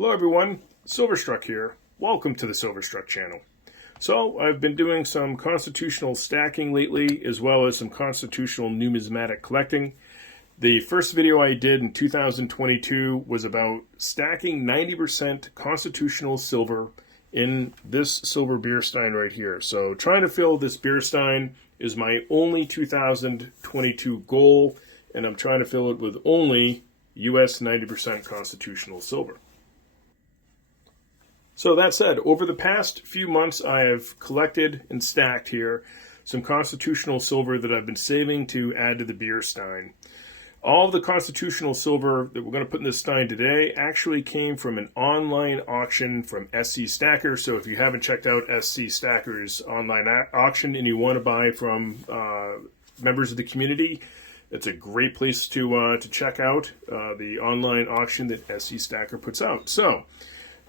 Hello everyone, Silverstruck here. Welcome to the Silverstruck channel. So, I've been doing some constitutional stacking lately, as well as some constitutional numismatic collecting. The first video I did in 2022 was about stacking 90% constitutional silver in this silver beer stein right here. So, trying to fill this beer stein is my only 2022 goal, and I'm trying to fill it with only US 90% constitutional silver. So that said, over the past few months, I have collected and stacked here some constitutional silver that I've been saving to add to the beer stein. All of the constitutional silver that we're going to put in this stein today actually came from an online auction from SC Stacker. So if you haven't checked out SC Stacker's online auction and you want to buy from members of the community, it's a great place to check out the online auction that SC Stacker puts out. So,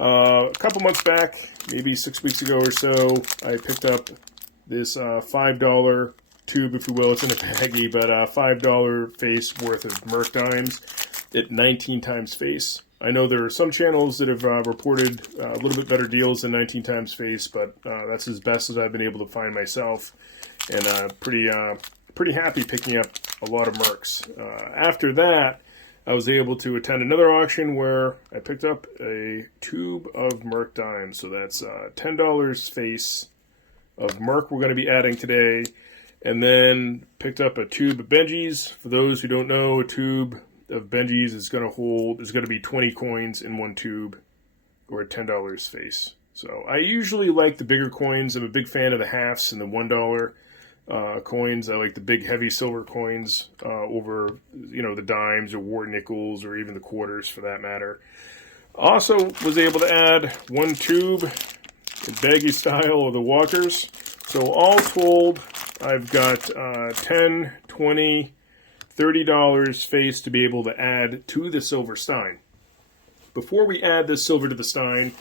a couple months back, maybe 6 weeks ago or so, I picked up this $5 tube, if you will. It's in a baggie, but $5 face worth of Merc dimes at 19 times face. I know there are some channels that have reported a little bit better deals than 19 times face, but that's as best as I've been able to find myself, and pretty happy picking up a lot of Mercs. After that, I was able to attend another auction where I picked up a tube of Merc dimes. So that's $10 face of Merc we're going to be adding today. And then picked up a tube of Benjis. For those who don't know, a tube of Benjis is going to be 20 coins in one tube, or $10 face. So I usually like the bigger coins. I'm a big fan of the halves and the $1 coins. I like the big heavy silver coins over, the dimes or war nickels or even the quarters for that matter. Also was able to add one tube in baggy style of the Walkers. So all told, I've got $10, $20, $30 face to be able to add to the silver stein. Before we add this silver to the stein,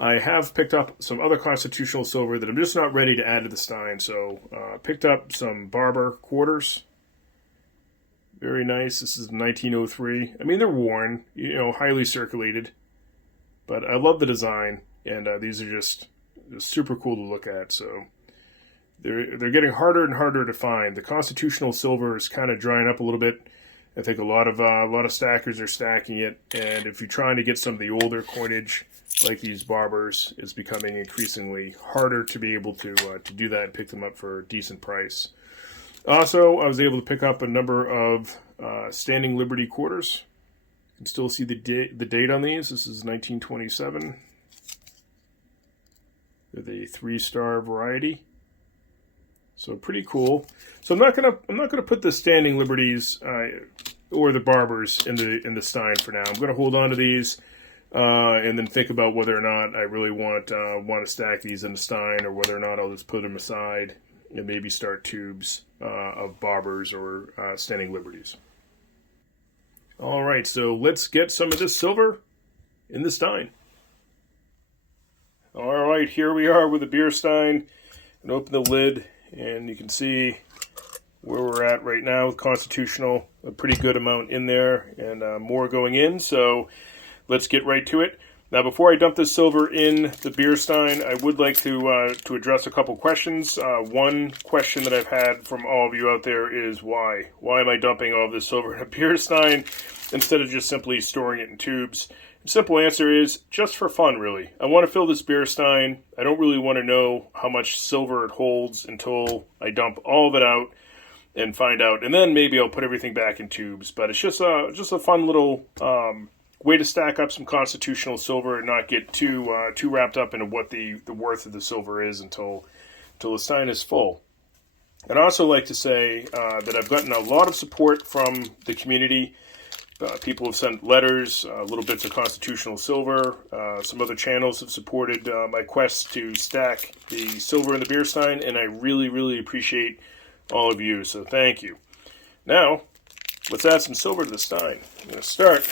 I have picked up some other constitutional silver that I'm just not ready to add to the stein. So picked up some Barber quarters. Very nice. This is 1903. I mean, they're worn, highly circulated. But I love the design, and these are just super cool to look at. So they're getting harder and harder to find. The constitutional silver is kind of drying up a little bit. I think a lot of stackers are stacking it, and if you're trying to get some of the older coinage, like these Barbers, it's becoming increasingly harder to be able to do that and pick them up for a decent price. Also, I was able to pick up a number of Standing Liberty quarters. You can still see the date on these. This is 1927. They're the 3-star variety. So pretty cool. So I'm not gonna put the Standing Liberties or the Barbers in the stein for now. I'm gonna hold on to these and then think about whether or not I really want to stack these in the stein, or whether or not I'll just put them aside and maybe start tubes of Barbers or Standing Liberties. All right, so let's get some of this silver in the stein. All right, here we are with the beer stein, and open the lid. And you can see where we're at right now with constitutional, a pretty good amount in there, and more going in. So let's get right to it. Now, before I dump this silver in the beer stein, I would like to address a couple questions. One question that I've had from all of you out there is why? Why am I dumping all of this silver in a beer stein instead of just simply storing it in tubes? The simple answer is just for fun, really. I want to fill this beer stein. I don't really want to know how much silver it holds until I dump all of it out and find out. And then maybe I'll put everything back in tubes. But it's just a fun little way to stack up some constitutional silver and not get too wrapped up into what the worth of the silver is until the stein is full. I'd also like to say that I've gotten a lot of support from the community. People have sent letters, little bits of constitutional silver. Some other channels have supported my quest to stack the silver in the beer stein, and I really, really appreciate all of you, so thank you. Now, let's add some silver to the stein. I'm going to start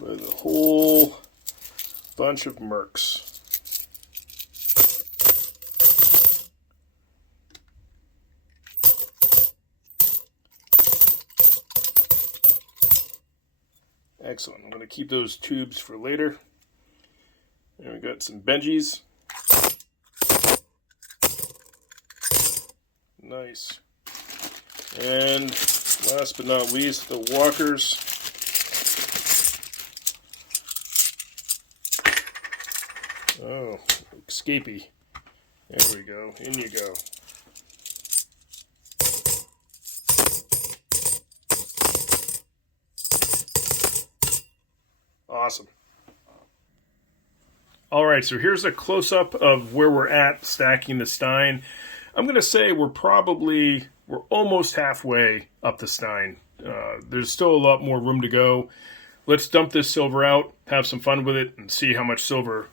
with a whole bunch of Mercs. Excellent. I'm going to keep those tubes for later. And we got some Benjis. Nice. And last but not least, the walkers. Oh, escapee. There we go. In you go. Awesome. All right, so here's a close-up of where we're at stacking the Stein. I'm going to say we're almost halfway up the Stein. There's still a lot more room to go. Let's dump this silver out, have some fun with it, and see how much silver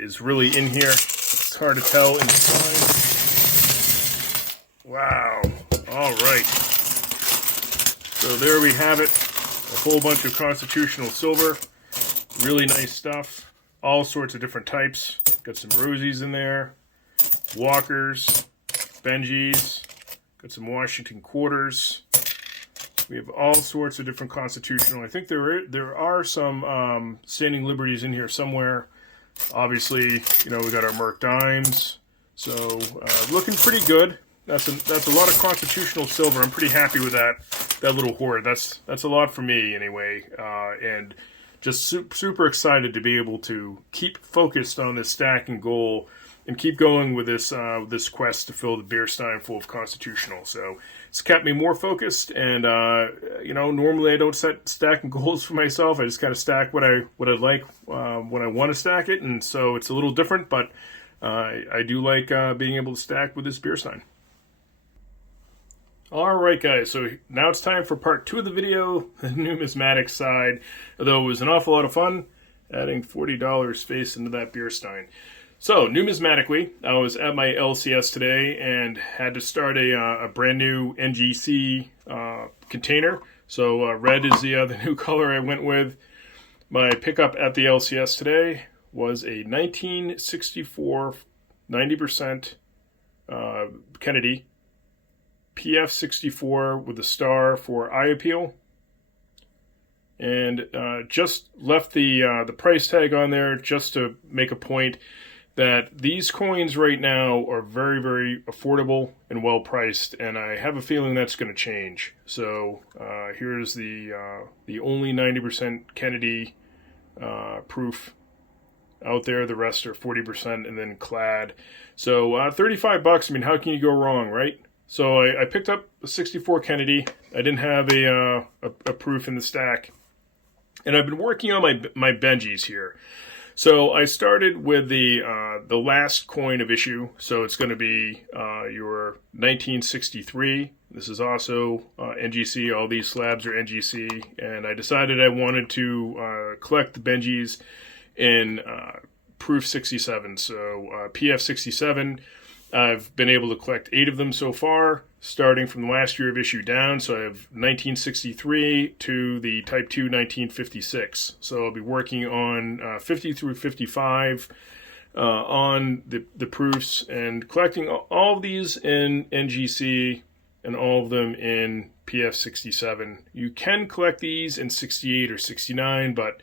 is really in here. It's hard to tell in the Stein. Wow. All right. So there we have it. A whole bunch of constitutional silver. Really nice stuff. All sorts of different types. Got some Rosies in there. Walkers. Benjis. Got some Washington quarters. We have all sorts of different constitutional. I think there are some standing liberties in here somewhere. Obviously, you know, we got our Merc dimes. So looking pretty good. That's a lot of constitutional silver. I'm pretty happy with that little hoard. That's a lot for me anyway. And just super excited to be able to keep focused on this stacking goal and keep going with this quest to fill the beer stein full of constitutional. So it's kept me more focused, and you know, normally I don't set stacking goals for myself. I just kind of stack what I like when I want to stack it, and so it's a little different. But I do like being able to stack with this beer stein. Alright guys, so now it's time for part 2 of the video, the numismatic side. Although it was an awful lot of fun, adding $40 face into that beer stein. So, numismatically, I was at my LCS today and had to start a brand new NGC container. So red is the new color I went with. My pickup at the LCS today was a 1964 90% Kennedy PF64 with a star for eye appeal, and just left the price tag on there just to make a point that these coins right now are very, very affordable and well priced, and I have a feeling that's going to change. So here's the only 90% Kennedy proof out there. The rest are 40% and then clad. So $35. I mean, how can you go wrong, right? So I picked up a 64 Kennedy. I didn't have a proof in the stack. And I've been working on my Benjis here. So I started with the last coin of issue. So it's going to be your 1963. This is also NGC. All these slabs are NGC. And I decided I wanted to collect the Benjis in proof 67. So PF 67. I've been able to collect 8 of them so far, starting from the last year of issue down. So I have 1963 to the Type 2 1956. So I'll be working on 50 through 55 on the proofs and collecting all of these in NGC and all of them in PF 67. You can collect these in 68 or 69, but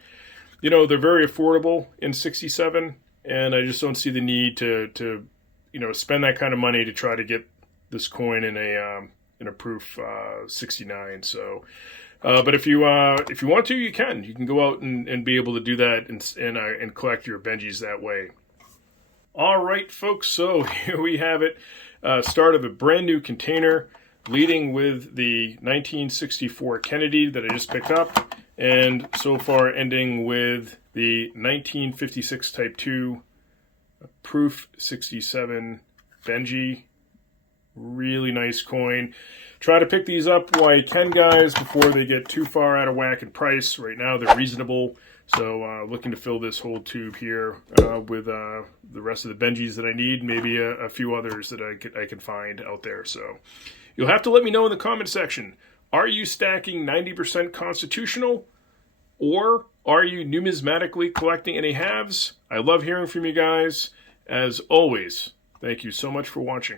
you know, they're very affordable in 67, and I just don't see the need to you know, spend that kind of money to try to get this coin in a proof 69. So, but if you want to, you can go out and be able to do that and collect your Benjis that way. All right, folks. So here we have it. Start of a brand new container, leading with the 1964 Kennedy that I just picked up, and so far ending with the 1956 Type 2. Proof 67 Benji. Really nice coin. Try to pick these up while you can, guys, before they get too far out of whack in price. Right now they're reasonable. So looking to fill this whole tube here with the rest of the Benjis that I need. Maybe a few others that I can find out there. So you'll have to let me know in the comment section. Are you stacking 90% constitutional? Or are you numismatically collecting any halves? I love hearing from you guys. As always, thank you so much for watching.